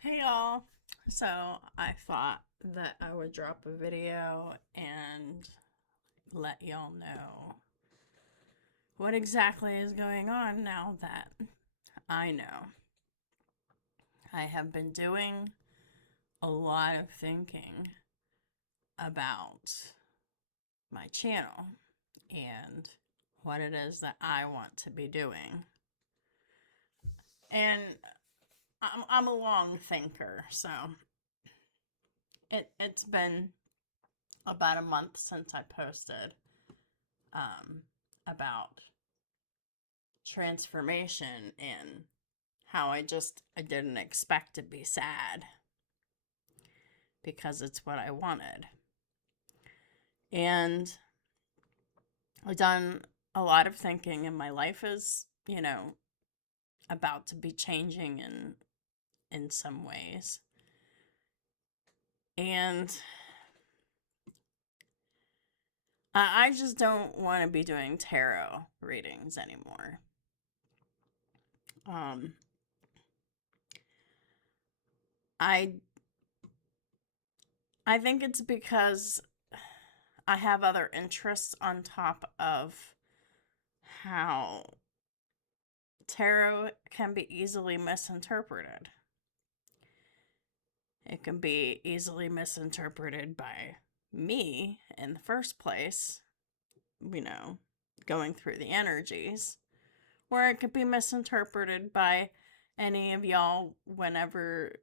Hey y'all. So I thought that I would drop a video and let y'all know what exactly is going on now that I know. I have been doing a lot of thinking about my channel and what it is that I want to be doing. And I'm a long thinker, so it's been about a month since I posted um, about transformation and how I didn't expect to be sad because it's what I wanted. And I've done a lot of thinking, and my life is, about to be changing in some ways. And I just don't want to be doing tarot readings anymore. Um, I I think it's because I have other interests on top of how tarot can be easily misinterpreted. It can be easily misinterpreted by me in the first place, you know, going through the energies, or it could be misinterpreted by any of y'all whenever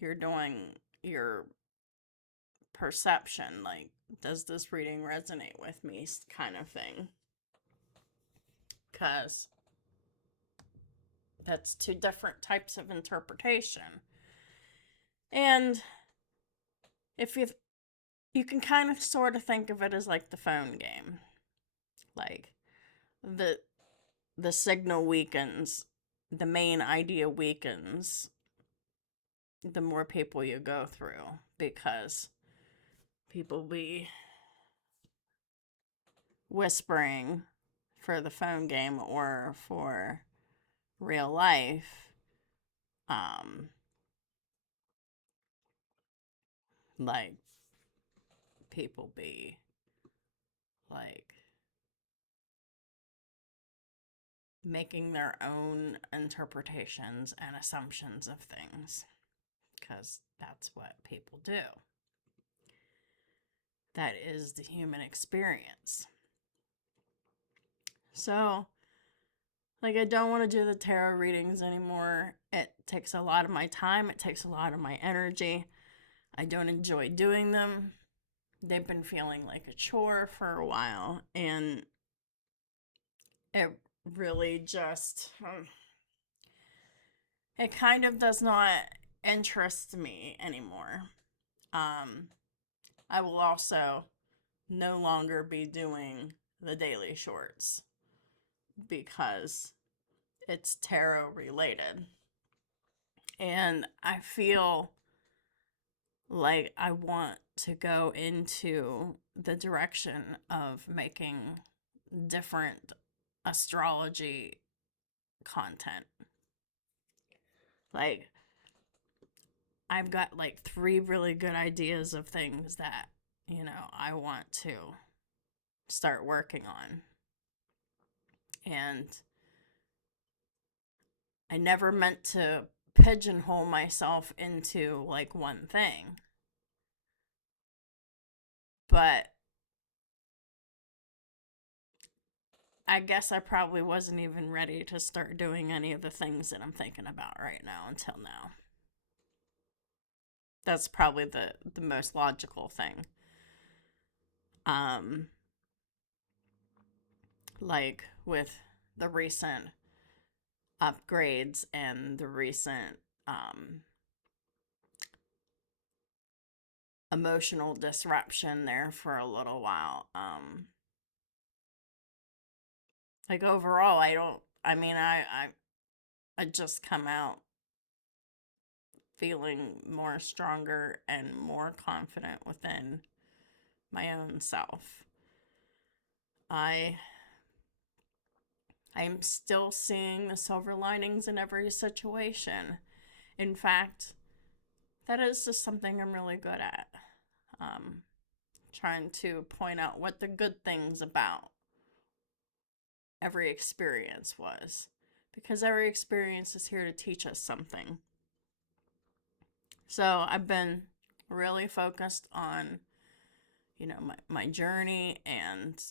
you're doing your perception, like, does this reading resonate with me, kind of thing. Because that's two different types of interpretation. And if you can kind of sort of think of it as like the phone game. Like the the signal weakens, the main idea weakens the more people you go through because people be whispering for the phone game or for real life. Um like people be like making their own interpretations and assumptions of things because that's what people do. That is the human experience. So, like, I don't want to do the tarot readings anymore. It takes a lot of my time, it takes a lot of my energy. I don't enjoy doing them. They've been feeling like a chore for a while, and it really just, it kind of does not interest me anymore. Um, I will also no longer be doing the daily shorts because it's tarot related. And I feel like I want to go into the direction of making different astrology content. Like, I've got like three really good ideas of things that, I want to start working on. And I never meant to pigeonhole myself into like one thing. But I guess I probably wasn't even ready to start doing any of the things that I'm thinking about right now until now. That's probably the most logical thing. Um like with the recent upgrades and the recent emotional disruption there for a little while. Like overall, I don't. I mean, I just come out feeling more stronger and more confident within my own self. I I'm still seeing the silver linings in every situation. In fact, that is just something I'm really good at. Trying to point out what the good things about every experience was. Because every experience is here to teach us something. So I've been really focused on, my journey and,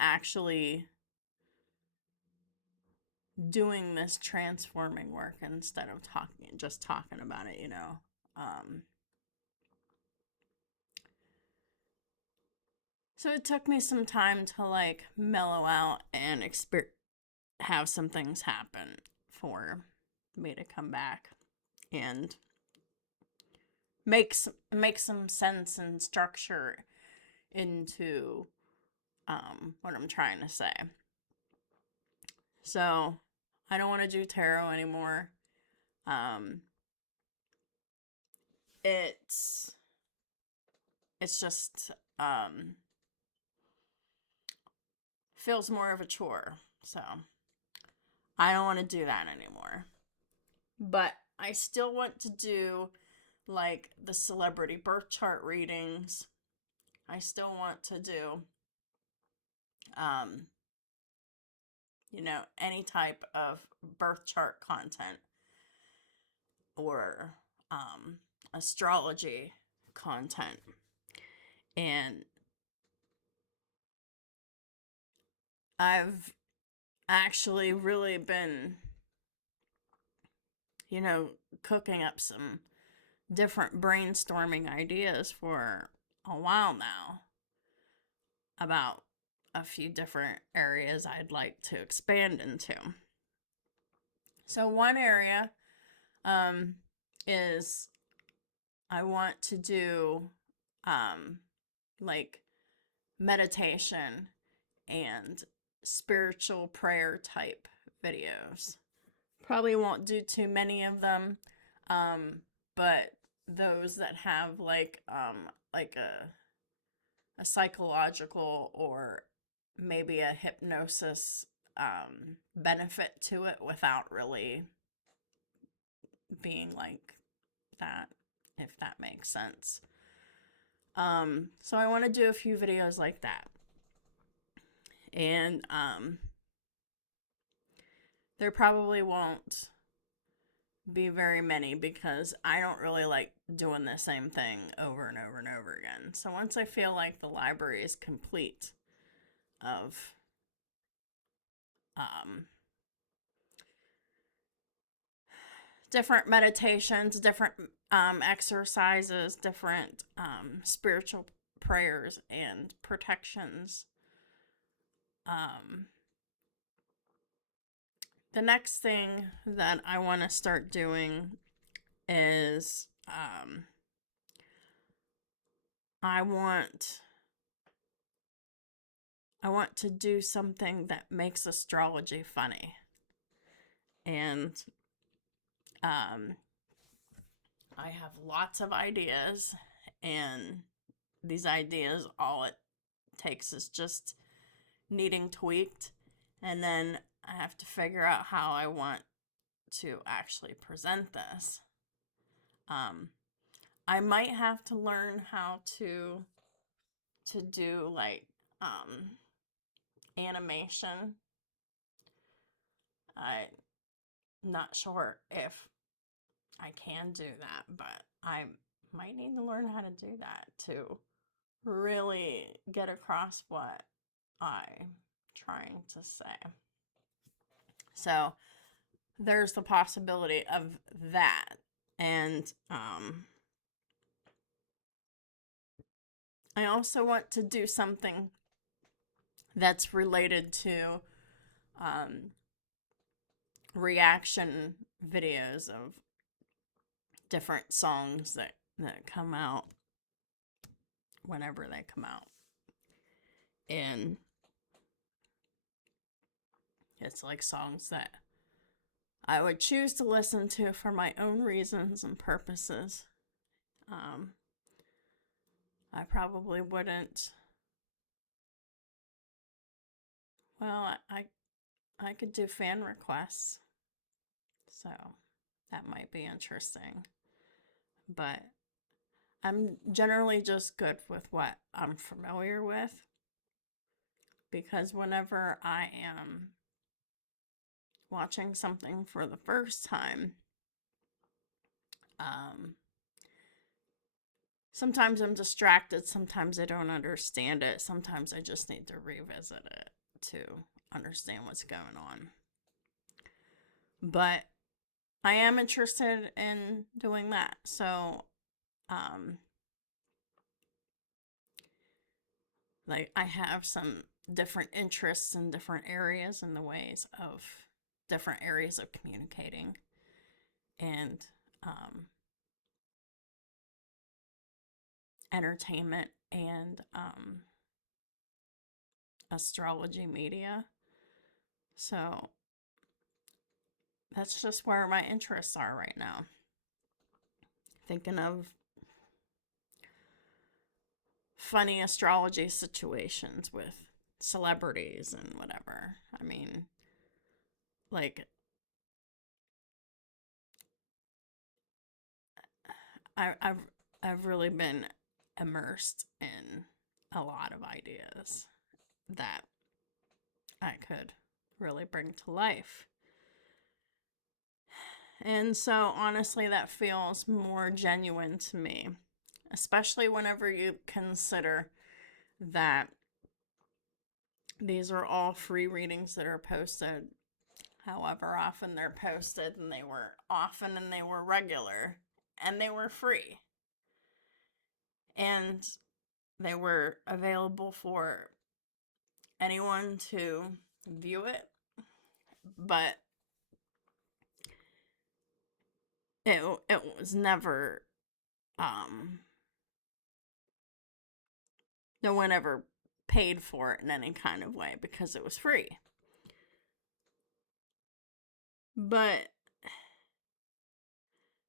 actually doing this transforming work instead of just talking about it. So it took me some time to like mellow out and have some things happen for me to come back and make some sense and structure into what I'm trying to say. So I don't want to do tarot anymore. It's just feels more of a chore. So I don't want to do that anymore. But I still want to do like the celebrity birth chart readings. I still want to do any type of birth chart content or astrology content. And I've actually really been, cooking up some different brainstorming ideas for a while now about a few different areas I'd like to expand into. So one area is I want to do like meditation and spiritual prayer type videos. Probably won't do too many of them, but those that have like a psychological or maybe a hypnosis benefit to it without really being like that, if that makes sense. So I want to do a few videos like that. And there probably won't be very many because I don't really like doing the same thing over and over and over again. So once I feel like the library is complete of different meditations, different exercises, different spiritual prayers and protections, the next thing that I want to start doing is I want to do something that makes astrology funny. And I have lots of ideas, and these ideas, all it takes is just needing tweaked, and then I have to figure out how I want to actually present this. I might have to learn how to do like animation. I'm not sure if I can do that, but I might need to learn how to do that to really get across what I'm trying to say. So there's the possibility of that. And I also want to do something that's related to reaction videos of different songs that come out whenever they come out. And it's like songs that I would choose to listen to for my own reasons and purposes. I probably wouldn't. Well, I could do fan requests. So that might be interesting. But I'm generally just good with what I'm familiar with, because whenever I am watching something for the first time, um, sometimes I'm distracted, sometimes I don't understand it, sometimes I just need to revisit it to understand what's going on. But I am interested in doing that. So, like, I have some different interests in different areas and the ways of different areas of communicating. And entertainment and astrology media. So that's just where my interests are right now. Thinking of funny astrology situations with celebrities and whatever. I mean, like, I've really been immersed in a lot of ideas that I could really bring to life. And so, honestly, that feels more genuine to me, especially whenever you consider that these are all free readings that are posted, however often they're posted, and they were often and they were regular and they were free. And they were available for anyone to view it, but it was never no one ever paid for it in any kind of way because it was free. But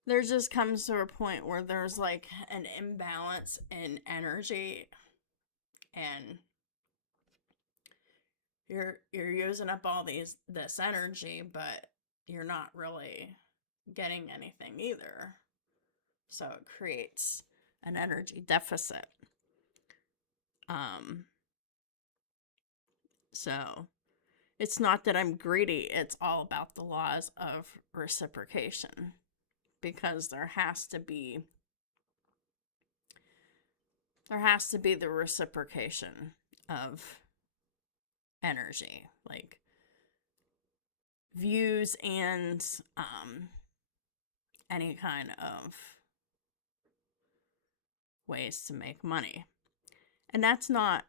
there just comes to a point where there's like an imbalance in energy, and you're using up all this energy, but you're not really getting anything either. So it creates an energy deficit. So it's not that I'm greedy, it's all about the laws of reciprocation, because there has to be the reciprocation of energy, like views and any kind of ways to make money. And that's not,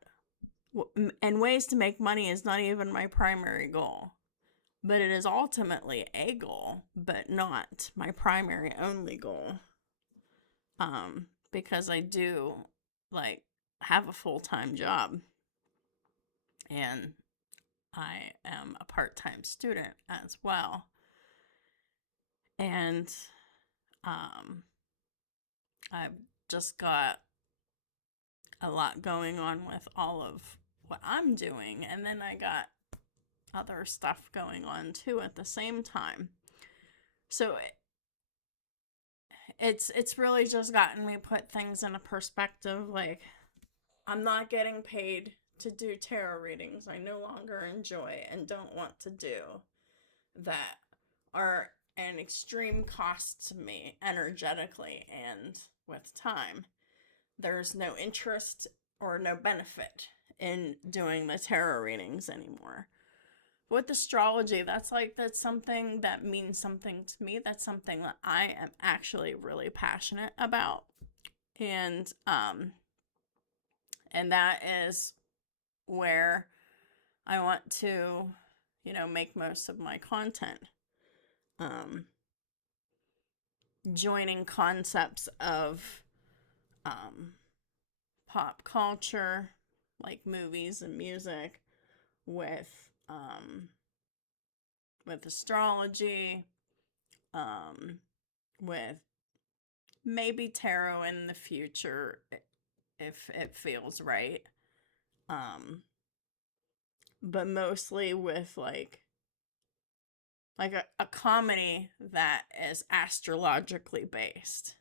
and ways to make money is not even my primary goal, but it is ultimately a goal, but not my primary only goal. Because I do like have a full-time job, and I am a part-time student as well. And I've just got a lot going on with all of what I'm doing, and then I got other stuff going on too at the same time. So it's really just gotten me put things in a perspective. Like, I'm not getting paid to do tarot readings. I no longer enjoy and don't want to do that, are an extreme cost to me energetically and with time. There's no interest or no benefit in doing the tarot readings anymore. With astrology, that's something that means something to me. That's something that I am actually really passionate about. And that is where I want to, make most of my content. Joining concepts of pop culture, like movies and music, with astrology, with maybe tarot in the future if it feels right. But mostly with like like a comedy that is astrologically based,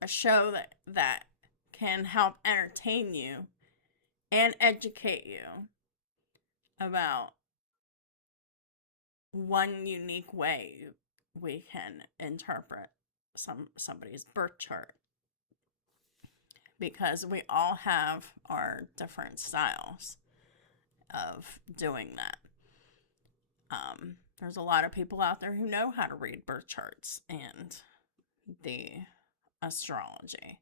a show that can help entertain you and educate you about one unique way we can interpret somebody's birth chart, because we all have our different styles of doing that. There's a lot of people out there who know how to read birth charts and the astrology.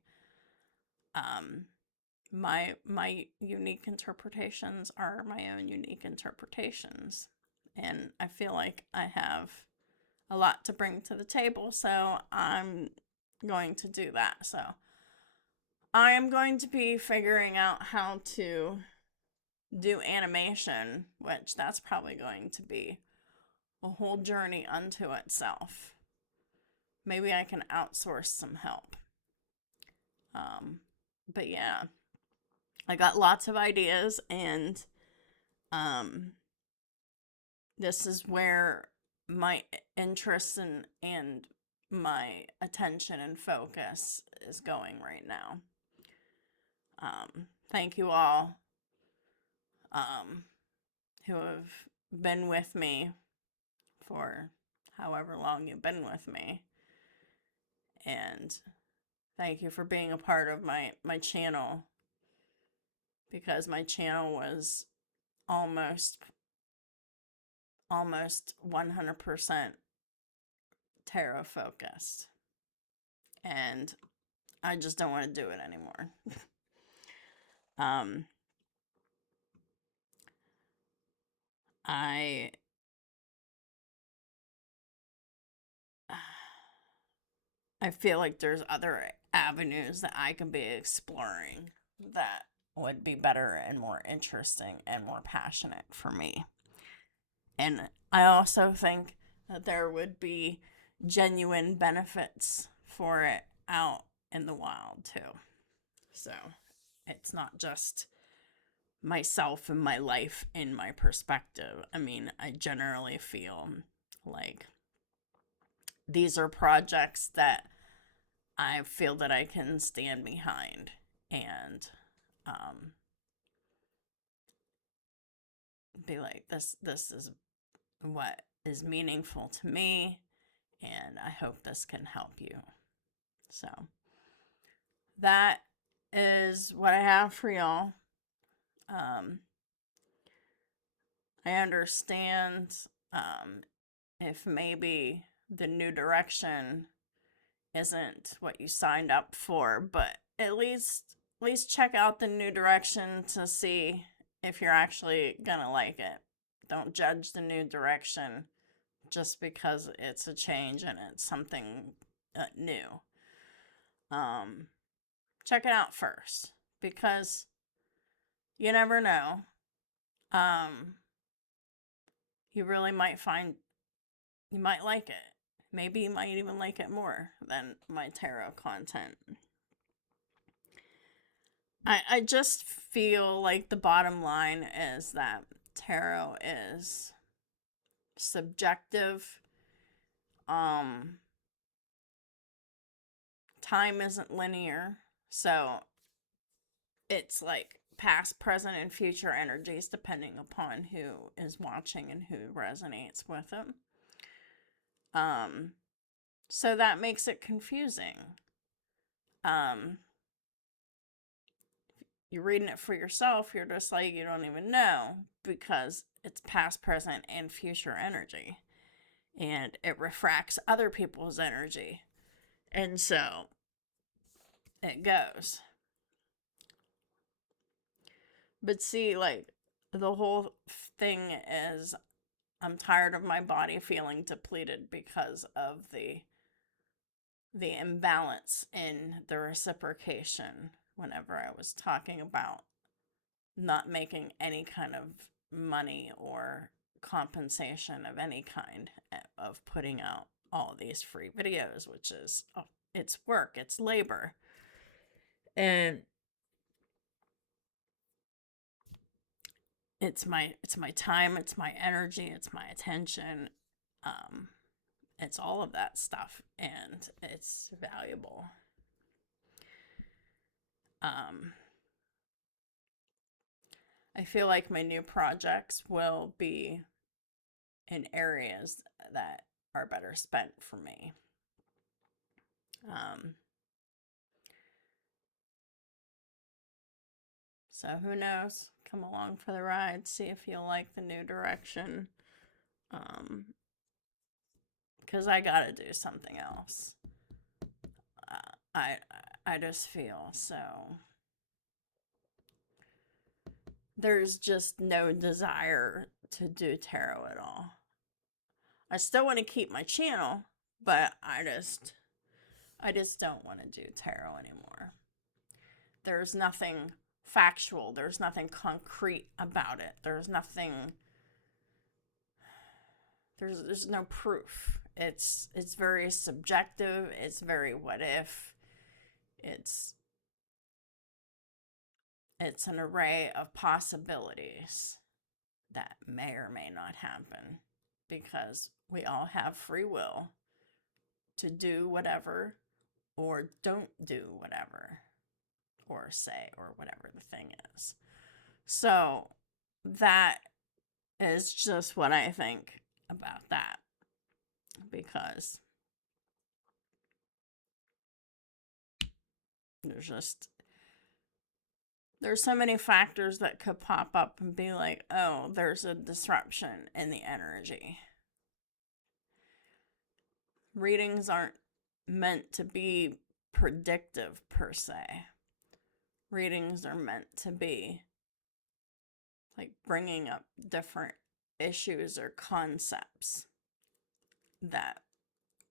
My unique interpretations are my own unique interpretations, and I feel like I have a lot to bring to the table, so I'm going to do that. So I am going to be figuring out how to do animation, which that's probably going to be a whole journey unto itself. Maybe I can outsource some help. But yeah, I got lots of ideas, and this is where my interest and my attention and focus is going right now. Thank you all who have been with me for however long you've been with me. And thank you for being a part of my channel, because my channel was almost 100% tarot focused. And I just don't want to do it anymore. I feel like there's other avenues that I can be exploring that would be better and more interesting and more passionate for me. And I also think that there would be genuine benefits for it out in the wild too. So it's not just myself and my life in my perspective. I mean, I generally feel like these are projects that I feel that I can stand behind and be like, this is what is meaningful to me, and I hope this can help you. So that is what I have for y'all. I understand if maybe the new direction isn't what you signed up for, but at least check out the new direction to see if you're actually gonna like it. Don't judge the new direction just because it's a change and it's something new. Check it out first, because you never know. You really might find you might like it. Maybe you might even like it more than my tarot content. I just feel like the bottom line is that tarot is subjective. Time isn't linear, so it's like past, present, and future energies depending upon who is watching and who resonates with them. So that makes it confusing. You're reading it for yourself, you're just like, you don't even know, because it's past, present, and future energy. And it refracts other people's energy. And so it goes. But see, like, the whole thing is, I'm tired of my body feeling depleted because of the imbalance in the reciprocation whenever I was talking about not making any kind of money or compensation of any kind of putting out all these free videos, which is, it's work, it's labor. And it's my time, it's my energy, it's my attention, It's all of that stuff, and it's valuable. I feel like my new projects will be in areas that are better spent for me. So who knows? Come along for the ride. See if you like the new direction. Because I gotta do something else. I just feel so. There's just no desire to do tarot at all. I still want to keep my channel, but I just don't want to do tarot anymore. There's nothing factual. There's nothing concrete about it. There's no proof. It's very subjective. It's very what if. It's an array of possibilities that may or may not happen, because we all have free will to do whatever or don't do whatever or say or whatever the thing is. So that is just what I think about that, because there's so many factors that could pop up and be like, oh, there's a disruption in the energy. Readings aren't meant to be predictive per se. Readings are meant to be like bringing up different issues or concepts that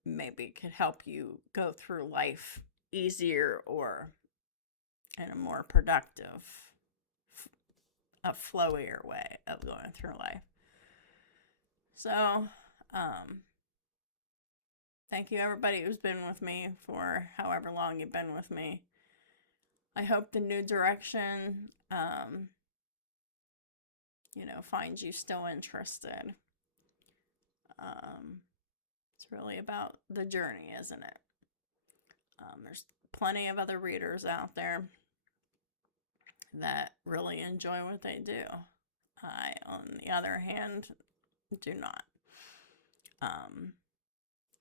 maybe could help you go through life easier or in a more productive, a flowier way of going through life. So, thank you everybody who's been with me for however long you've been with me. I hope the new direction, finds you still interested. It's really about the journey, isn't it? There's plenty of other readers out there that really enjoy what they do. I, on the other hand, do not.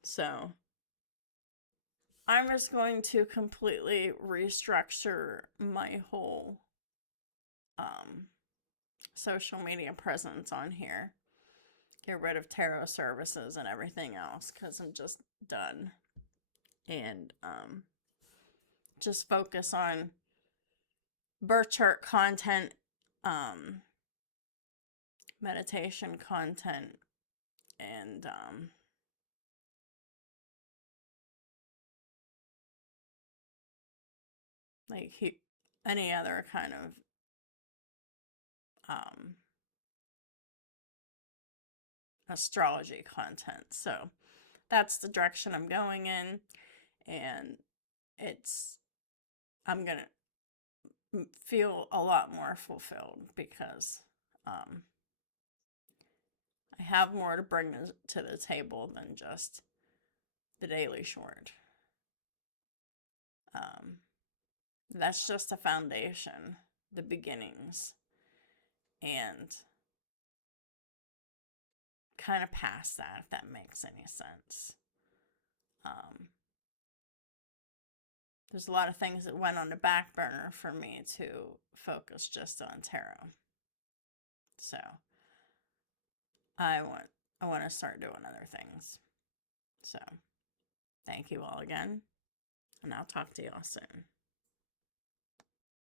So I'm just going to completely restructure my whole social media presence on here. Get rid of tarot services and everything else, because I'm just done. And just focus on birth chart content, meditation content, and any other kind of astrology content. So that's the direction I'm going in, and I'm gonna feel a lot more fulfilled, because I have more to bring to the table than just the daily short. That's just a foundation, the beginnings, and kind of past that, if that makes any sense. There's a lot of things that went on the back burner for me to focus just on tarot. So I want to start doing other things. So thank you all again, and I'll talk to you all soon.